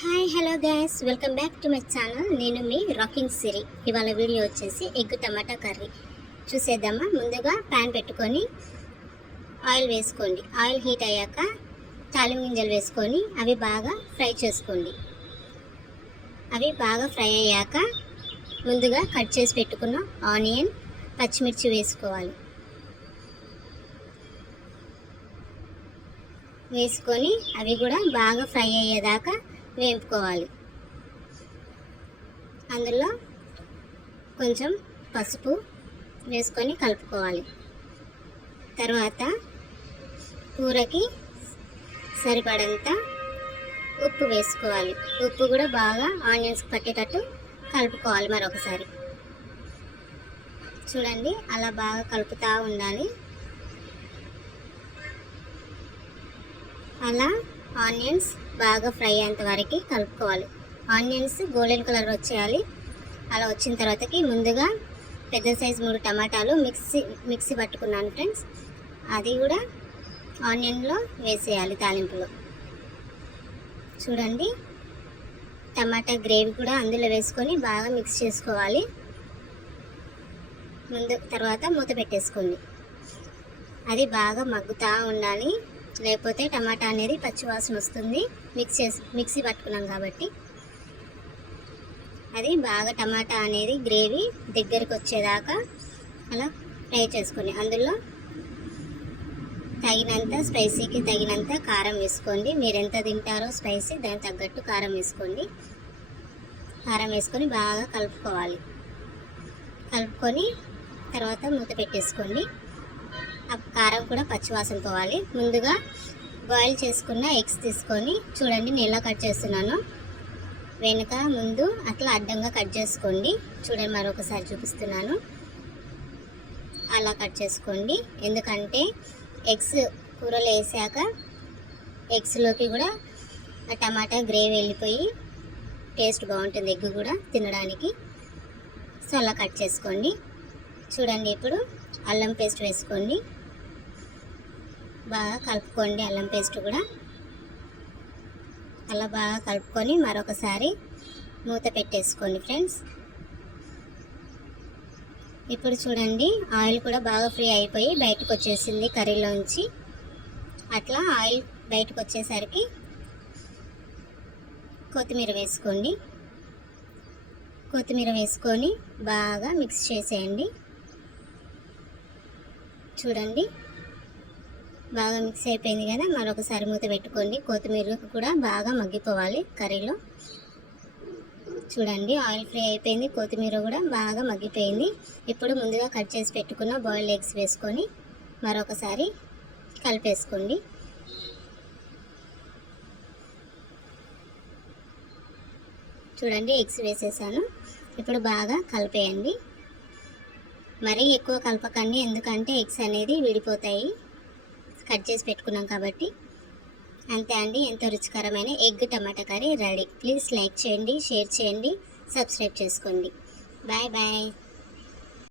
Hi hello guys, welcome back to my channel. నేను మీ rocking సిరి. ఇవాళ video వచ్చేసి egg tomato curry చూసేద్దామా. ముందుగా ప్యాన్ పెట్టుకొని ఆయిల్ వేసుకోండి. ఆయిల్ హీట్ అయ్యాక తాలింపు గింజలు వేసుకొని అవి బాగా ఫ్రై చేసుకోండి. అవి బాగా ఫ్రై అయ్యాక ముందుగా కట్ చేసి పెట్టుకున్న ఆనియన్, పచ్చిమిర్చి వేసుకోవాలి. వేసుకొని అవి కూడా బాగా ఫ్రై అయ్యేదాకా వేపుకోవాలి. అందులో కొంచెం పసుపు వేసుకొని కలుపుకోవాలి. తర్వాత కూరకి సరిపడంత ఉప్పు వేసుకోవాలి. ఉప్పు కూడా బాగా ఆనియన్స్కి పట్టేటట్టు కలుపుకోవాలి. మరొకసారి చూడండి, అలా బాగా కలుపుతూ ఉండాలి. అలా ఆనియన్స్ బాగా ఫ్రై అయ్యేంత వరకు కలుపుకోవాలి. ఆనియన్స్ గోల్డెన్ కలర్ వచ్చేయాలి. అలా వచ్చిన తర్వాతకి ముందుగా పెద్ద సైజు 3 టమాటాలు మిక్సీ పట్టుకున్నాను ఫ్రెండ్స్. అది కూడా ఆనియన్లో వేసేయాలి తాలింపులో. చూడండి, టమాటా గ్రేవీ కూడా అందులో వేసుకొని బాగా మిక్స్ చేసుకోవాలి. తర్వాత మూత పెట్టేసుకోండి. అది బాగా మగ్గుతూ ఉండాలి, లేకపోతే టమాటా అనేది పచ్చివాసన వస్తుంది. మిక్సీ పట్టుకున్నాం కాబట్టి అది బాగా టమాటా అనేది గ్రేవీ దగ్గరికి వచ్చేదాకా అలా ఫ్రై చేసుకొని అందులో తగినంత స్పైసీకి తగినంత కారం వేసుకోండి. మీరు ఎంత తింటారో స్పైసీ దానికి తగ్గట్టు కారం వేసుకోండి. కారం వేసుకొని బాగా కలుపుకోవాలి. కలుపుకొని తర్వాత మూత పెట్టేసుకోండి. ఆ కారం కూడా పచ్చివాసన పోవాలి. ముందుగా బాయిల్ చేసుకున్న ఎగ్స్ తీసుకొని చూడండి, నేను ఎలా కట్ చేస్తున్నాను. వెనుక ముందు అట్లా అడ్డంగా కట్ చేసుకోండి. చూడండి, మరొకసారి చూపిస్తున్నాను. అలా కట్ చేసుకోండి. ఎందుకంటే ఎగ్స్ కూరలో వేసాక ఎగ్స్లోకి కూడా టమాటా గ్రేవీ వెళ్ళిపోయి టేస్ట్ బాగుంటుంది, ఎగ్ కూడా తినడానికి. సో అలా కట్ చేసుకోండి. చూడండి, ఇప్పుడు అల్లం పేస్ట్ వేసుకోండి. బాగా కలుపుకోండి. అల్లం పేస్ట్ కూడా అలా బాగా కలుపుకొని మరొకసారి మూత పెట్టేసుకోండి ఫ్రెండ్స్. ఇప్పుడు చూడండి, ఆయిల్ కూడా బాగా ఫ్రీ అయిపోయి బయటకు వచ్చేసింది కర్రీలోంచి. అట్లా ఆయిల్ బయటకు వచ్చేసరికి కొత్తిమీర వేసుకోండి. కొత్తిమీర వేసుకొని బాగా మిక్స్ చేసేయండి. చూడండి, బాగా మిక్స్ అయిపోయింది కదా. మరొకసారి మూత పెట్టుకోండి. కొత్తిమీర కూడా బాగా మగ్గిపోవాలి కర్రీలో. చూడండి, ఆయిల్ ఫ్రై అయిపోయింది, కొత్తిమీర కూడా బాగా మగ్గిపోయింది. ఇప్పుడు ముందుగా కట్ చేసి పెట్టుకున్న బాయిల్డ్ ఎగ్స్ వేసుకొని మరొకసారి కలిపేసుకోండి. చూడండి, ఎగ్స్ వేసేసాను. ఇప్పుడు బాగా కలిపేయండి. మరీ ఎక్కువ కలపకండి, ఎందుకంటే ఎగ్స్ అనేది విడిపోతాయి కట్ చేసి పెట్టుకున్నాం కాబట్టి. అంతే అండి, ఎంతో రుచికరమైన egg tomato curry ready. Please like చేయండి, షేర్ చేయండి, సబ్స్క్రైబ్ చేసుకోండి. Bye bye.